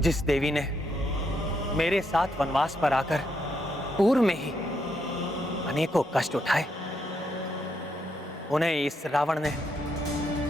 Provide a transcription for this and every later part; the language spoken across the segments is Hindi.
जिस देवी ने मेरे साथ वनवास पर आकर पूर्व में ही अनेकों कष्ट उठाए, उन्हें इस रावण ने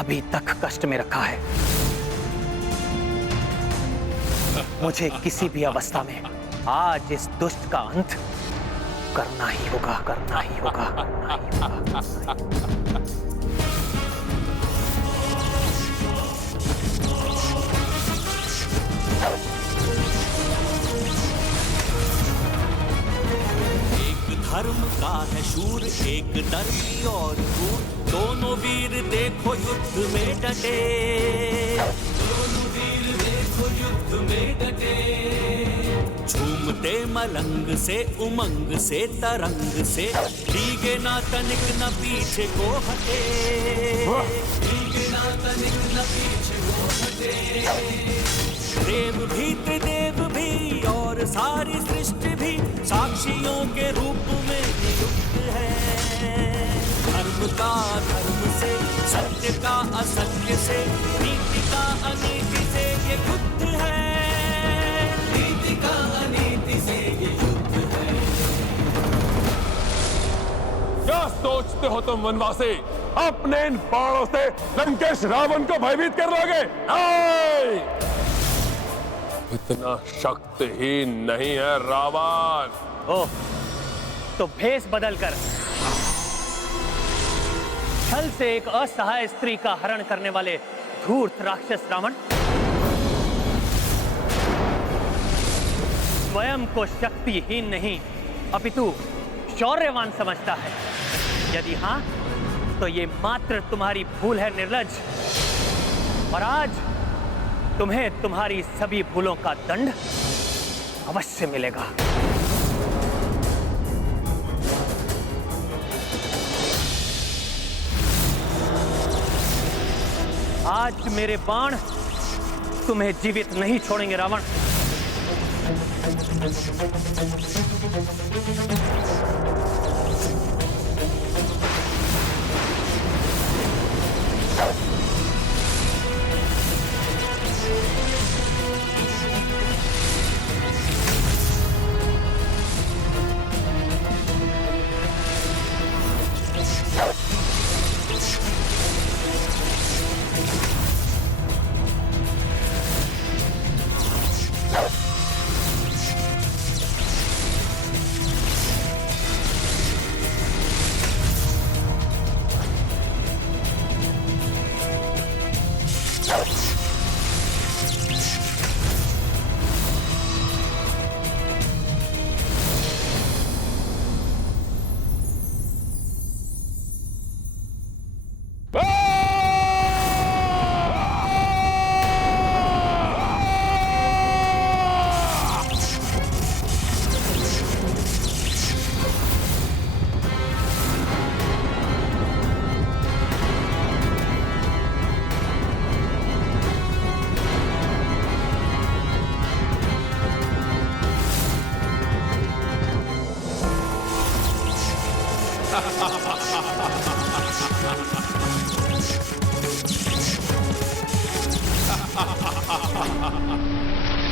अभी तक कष्ट में रखा है। मुझे किसी भी अवस्था में आज इस दुष्ट का अंत करना ही होगा, करना ही होगा, करना ही होगा। धर्म का है शूर, एक दर्पी और क्रूर, दोनों वीर देखो युद्ध में डटे, दोनों वीर देखो युद्ध में डटे। झूमते मलंग से, उमंग से, तरंग से, भीगे ना तनिक न पीछे को हटे, भीगे ना तनिक न पीछे को हटे। देव भी त्रिदेव भी और सारी सृष्टि भी साक्षियों के रूप में नियुक्त है। धर्म का धर्म से, सत्य का असत्य से, नीति का अनीति से ये युद्ध है, नीति का अनीति से ये युद्ध है। क्या सोचते हो तुम वनवासी, अपने इन बाणों से लंकेश रावण को भयभीत कर लोगे? नहीं, इतना शक्तिहीन नहीं है रावण। ओह, तो भेष बदलकर छल से एक असहाय स्त्री का हरण करने वाले धूर्त राक्षस रावण स्वयं को शक्तिहीन नहीं अपितु शौर्यवान समझता है। यदि हां, तो ये मात्र तुम्हारी भूल है निर्लज्ज, और आज तुम्हें तुम्हारी सभी भूलों का दंड अवश्य मिलेगा। आज मेरे बाण तुम्हें जीवित नहीं छोड़ेंगे रावण।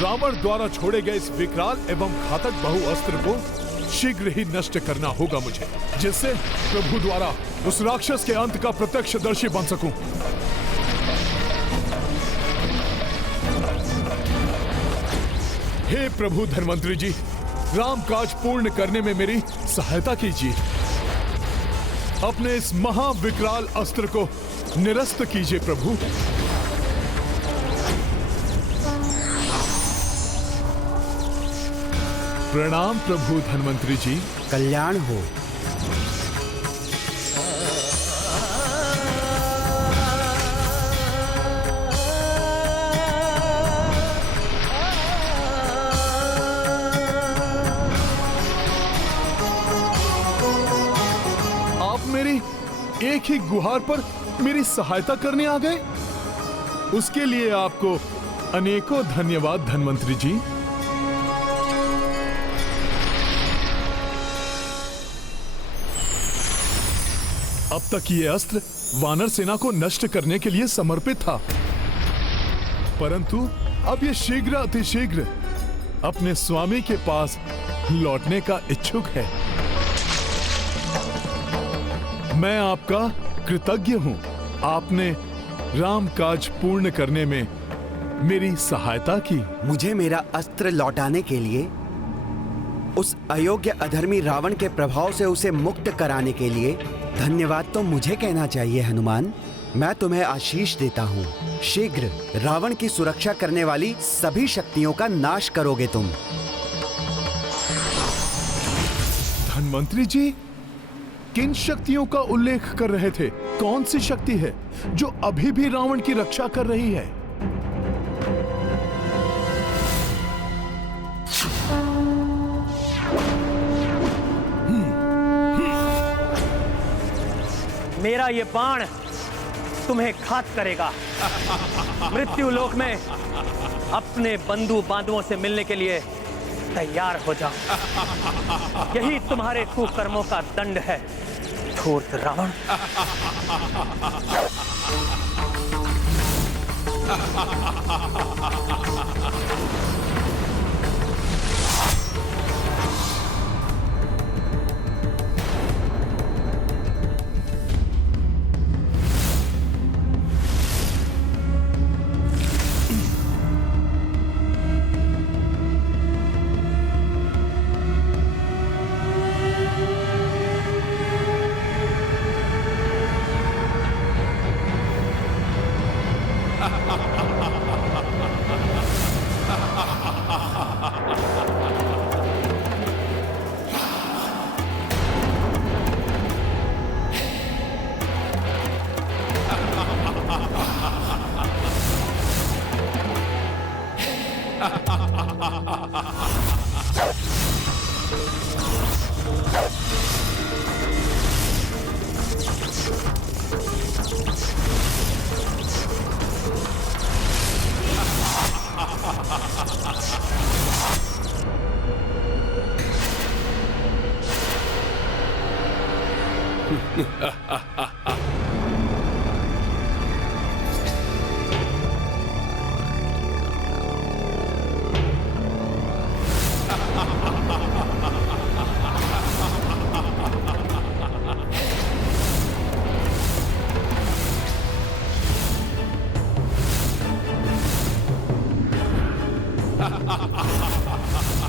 रावण द्वारा छोड़े गए इस विकराल एवं घातक बहुअस्त्र को शीघ्र ही नष्ट करना होगा मुझे, जिससे प्रभु द्वारा उस राक्षस के अंत का प्रत्यक्षदर्शी बन सकूं। हे प्रभु धन्वंतरी जी, राम काज पूर्ण करने में मेरी सहायता कीजिए। अपने इस महाविकराल अस्त्र को निरस्त कीजिए प्रभु। प्रणाम प्रभु धन्वंतरी जी। कल्याण हो। आप मेरी एक ही गुहार पर मेरी सहायता करने आ गए, उसके लिए आपको अनेकों धन्यवाद धन्वंतरी जी। अब तक ये अस्त्र वानर सेना को नष्ट करने के लिए समर्पित था, परंतु अब ये शीघ्र अतिशीघ्र अपने स्वामी के पास लौटने का इच्छुक है। मैं आपका कृतज्ञ हूं। आपने राम काज पूर्ण करने में मेरी सहायता की। मुझे मेरा अस्त्र लौटाने के लिए, उस अयोग्य अधर्मी रावण के प्रभाव से उसे मुक्त कराने के लिए धन्यवाद तो मुझे कहना चाहिए हनुमान। मैं तुम्हें आशीष देता हूँ। शीघ्र रावण की सुरक्षा करने वाली सभी शक्तियों का नाश करोगे तुम। धन्वंतरी जी, किन शक्तियों का उल्लेख कर रहे थे? कौन सी शक्ति है जो अभी भी रावण की रक्षा कर रही है? मेरा ये बाण तुम्हें घात करेगा। मृत्यु लोक में अपने बंधु बांधवों से मिलने के लिए तैयार हो जाओ। यही तुम्हारे कुकर्मों का दंड है, धूर्त रावण।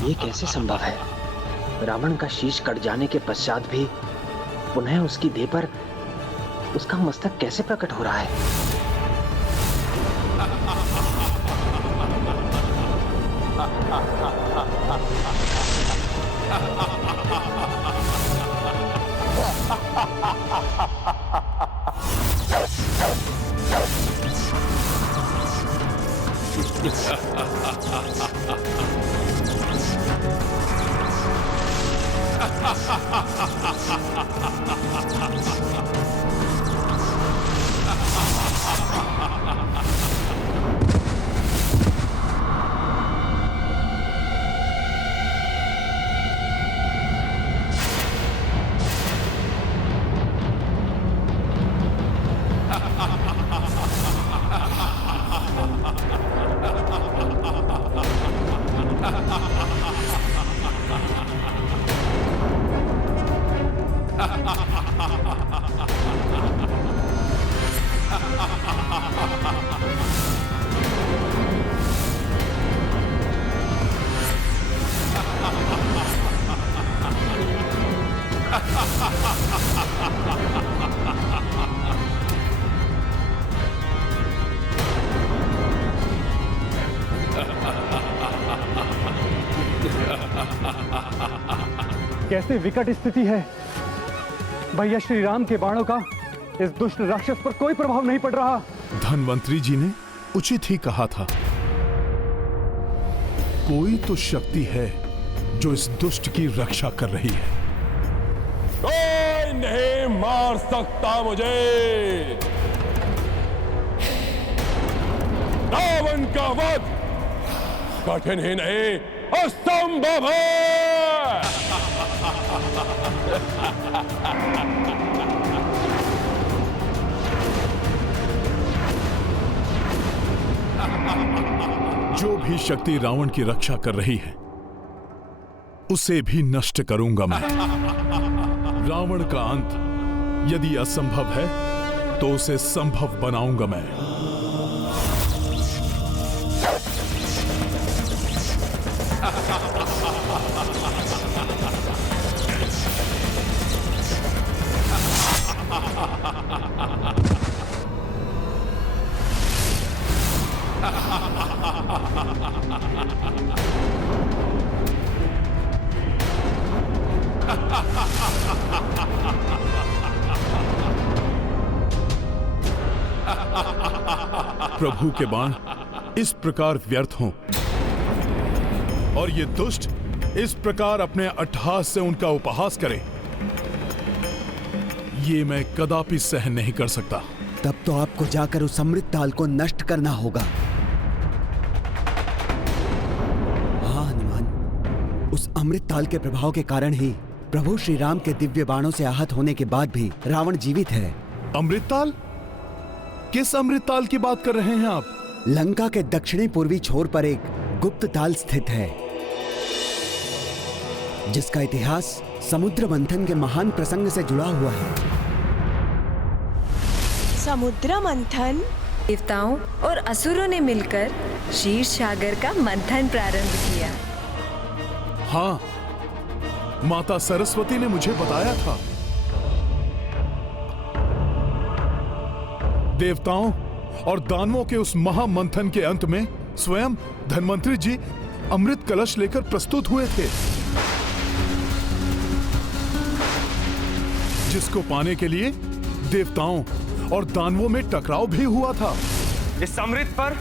ये कैसे संभव है? रावण का शीश कट जाने के पश्चात भी पुनः उसकी देह पर उसका मस्तक कैसे प्रकट हो रहा है? कैसे विकट स्थिति है। भैया श्री राम के बाणों का इस दुष्ट राक्षस पर कोई प्रभाव नहीं पड़ रहा। धन्वंतरी जी ने उचित ही कहा था। कोई तो शक्ति है जो इस दुष्ट की रक्षा कर रही है। कोई नहीं मार सकता मुझे। रावण का वध कठिन ही नहीं, असंभव है। जो भी शक्ति रावण की रक्षा कर रही है उसे भी नष्ट करूंगा मैं। रावण का अंत यदि असंभव है तो उसे संभव बनाऊंगा मैं। प्रभु के बाण इस प्रकार व्यर्थ हों और ये दुष्ट इस प्रकार अपने अट्टहास से उनका उपहास करे, ये मैं कदापि सहन नहीं कर सकता। तब तो आपको जाकर उस अमृत ताल को नष्ट करना होगा। हाँ हनुमान, उस अमृत ताल के प्रभाव के कारण ही प्रभु श्री राम के दिव्य बाणों से आहत होने के बाद भी रावण जीवित है। अमृत ताल? किस अमृत ताल की बात कर रहे हैं आप? लंका के दक्षिणी पूर्वी छोर पर एक गुप्त ताल स्थित है जिसका इतिहास समुद्र मंथन के महान प्रसंग से जुड़ा हुआ है। समुद्र मंथन? देवताओं और असुरों ने मिलकर क्षीर सागर का मंथन प्रारंभ किया। हाँ, माता सरस्वती ने मुझे बताया था। देवताओं और दानवों के उस महामंथन के अंत में स्वयं धन्वंतरी जी अमृत कलश लेकर प्रस्तुत हुए थे, जिसको पाने के लिए देवताओं और दानवों में टकराव भी हुआ था। इस अमृत पर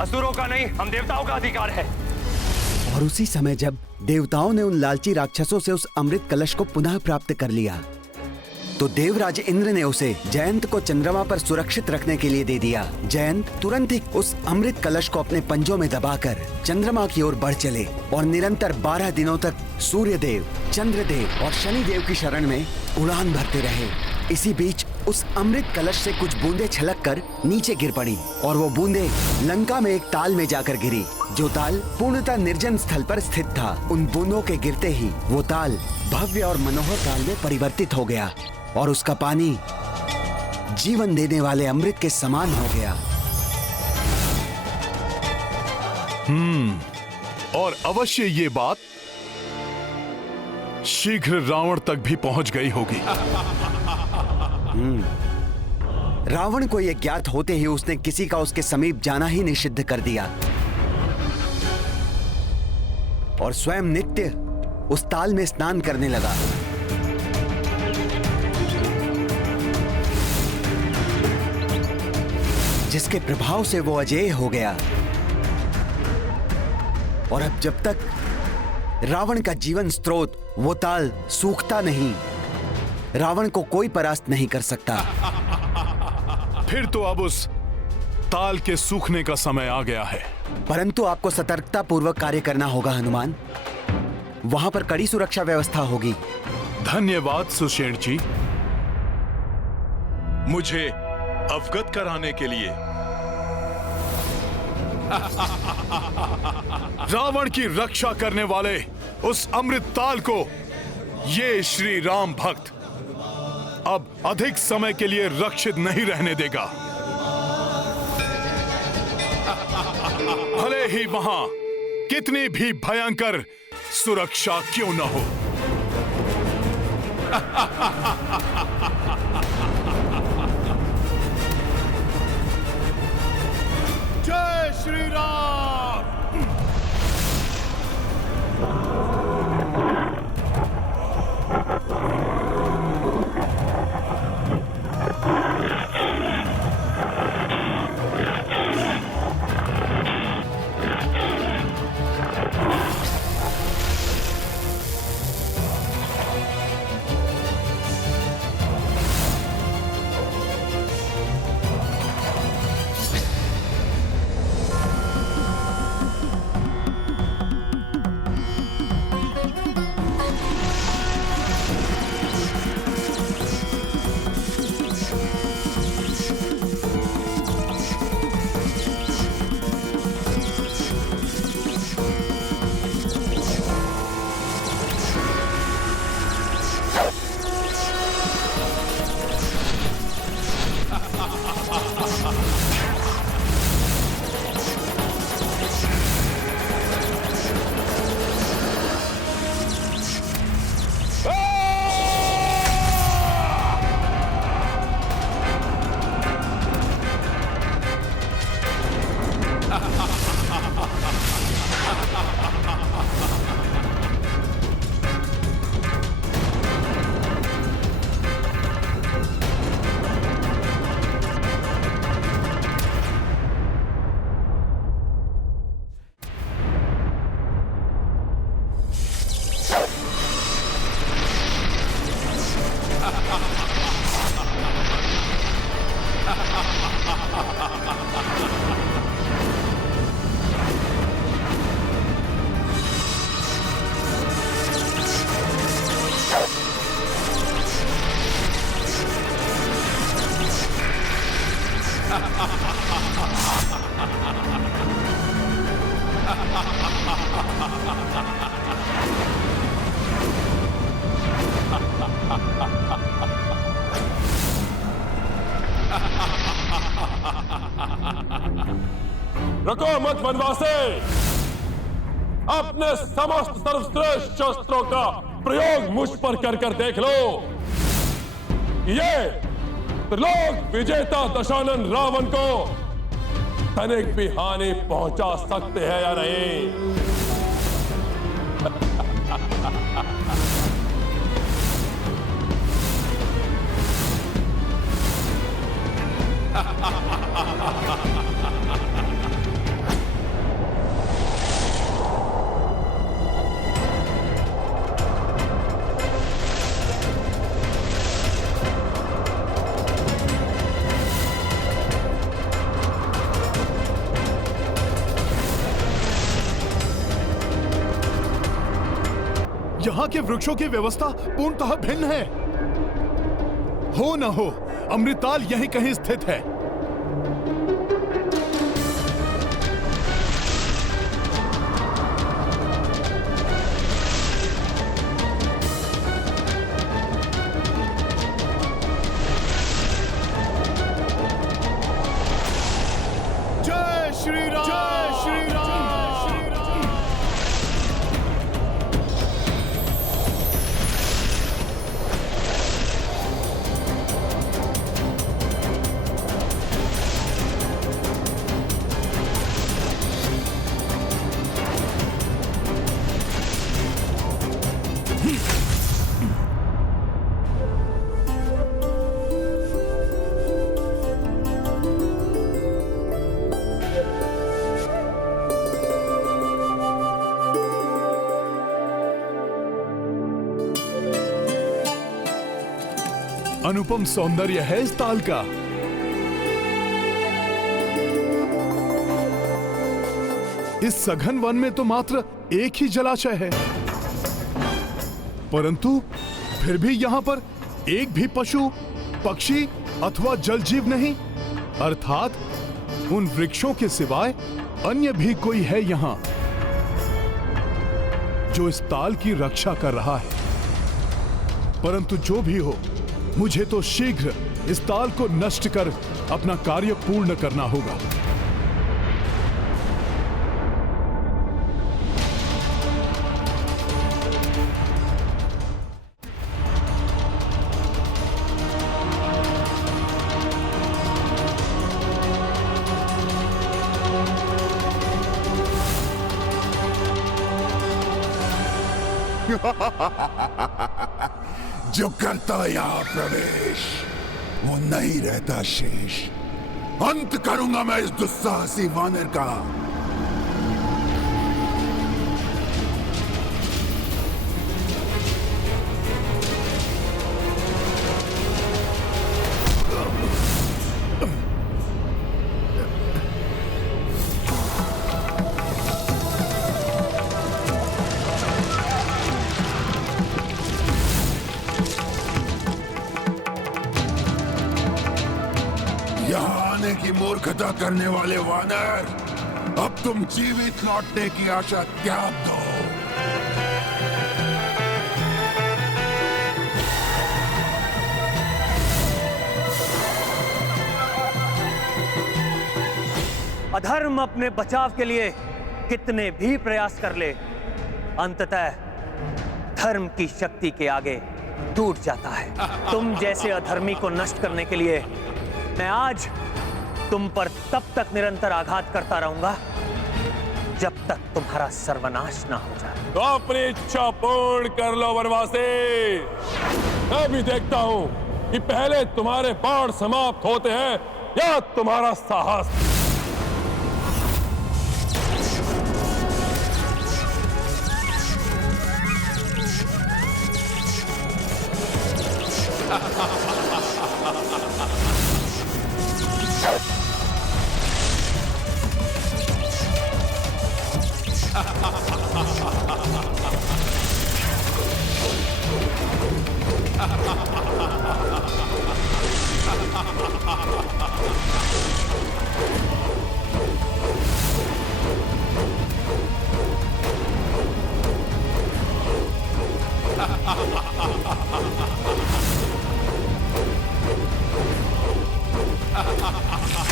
असुरों का नहीं, हम देवताओं का अधिकार है। और उसी समय जब देवताओं ने उन लालची राक्षसों से उस अमृत कलश को पुनः प्राप्त कर लिया तो देवराज इंद्र ने उसे जयंत को चंद्रमा पर सुरक्षित रखने के लिए दे दिया। जयंत तुरंत ही उस अमृत कलश को अपने पंजों में दबाकर चंद्रमा की ओर बढ़ चले और निरंतर 12 दिनों तक सूर्य देव, चंद्र देव और शनि देव की शरण में उड़ान भरते रहे। इसी बीच उस अमृत कलश से कुछ बूंदें छलक कर नीचे गिर पड़ी और वो बूंदें लंका में एक ताल में जाकर गिरी, जो ताल पूर्णतः निर्जन स्थल पर स्थित था। उन बूंदों के गिरते ही वो ताल भव्य और मनोहर ताल में परिवर्तित हो गया और उसका पानी जीवन देने वाले अमृत के समान हो गया। और अवश्य ये बात शीघ्र रावण तक भी पहुंच गई होगी। रावण को यह ज्ञात होते ही उसने किसी का उसके समीप जाना ही निषिद्ध कर दिया और स्वयं नित्य उस ताल में स्नान करने लगा। जिसके प्रभाव से वो अजेय हो गया और अब जब तक रावण का जीवन स्रोत वो ताल सूखता नहीं, रावण को कोई परास्त नहीं कर सकता। फिर तो अब उस ताल के सूखने का समय आ गया है। परंतु आपको सतर्कता पूर्वक कार्य करना होगा हनुमान। वहां पर कड़ी सुरक्षा व्यवस्था होगी। धन्यवाद सुषेण जी, मुझे अवगत कराने के लिए। रावण की रक्षा करने वाले उस अमृत ताल को ये श्री राम भक्त अब अधिक समय के लिए रक्षित नहीं रहने देगा, भले ही वहां कितनी भी भयंकर सुरक्षा क्यों न हो। जय श्री राम। रुको मत वनवासी, अपने समस्त सर्वश्रेष्ठ शस्त्रों का प्रयोग मुझ पर कर देख लो। ये त्रिलोक विजेता दशानन रावण को तनिक भी हानि पहुंचा सकते हैं या नहीं? यहाँ के वृक्षों की व्यवस्था पूर्णतः भिन्न है। हो न हो अमृताल यहीं कहीं स्थित है। जय श्री राम, जय श्री राम। अनुपम सौंदर्य है इस ताल का। इस सघन वन में तो मात्र एक ही जलाशय है, परंतु फिर भी यहाँ पर एक भी पशु, पक्षी अथवा जल जीव नहीं, अर्थात उन वृक्षों के सिवाय अन्य भी कोई है यहाँ जो इस ताल की रक्षा कर रहा है। परंतु जो भी हो, मुझे तो शीघ्र इस ताल को नष्ट कर अपना कार्य पूर्ण करना होगा। जो करता यहाँ प्रवेश वो नहीं रहता शेष। अंत करूंगा मैं इस दुस्साहसी वानर का। मूर्खता करने वाले वानर, अब तुम जीवित लौटने की आशा त्याग दो। अधर्म अपने बचाव के लिए कितने भी प्रयास कर ले, अंततः धर्म की शक्ति के आगे टूट जाता है। तुम जैसे अधर्मी को नष्ट करने के लिए मैं आज तुम पर तब तक निरंतर आघात करता रहूंगा जब तक तुम्हारा सर्वनाश ना हो जाए। तो अपनी इच्छा पूर्ण कर लो वनवासी। मैं भी देखता हूं कि पहले तुम्हारे बाण समाप्त होते हैं या तुम्हारा साहस। Ha ha ha ha ha!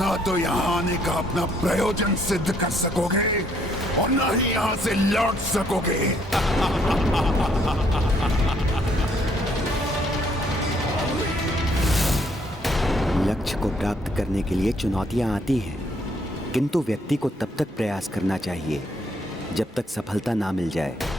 ना तो यहाँ आने का अपना प्रयोजन सिद्ध कर सकोगे और ना ही यहाँ से लौट सकोगे। लक्ष्य को प्राप्त करने के लिए चुनौतियां आती हैं, किंतु व्यक्ति को तब तक प्रयास करना चाहिए जब तक सफलता ना मिल जाए।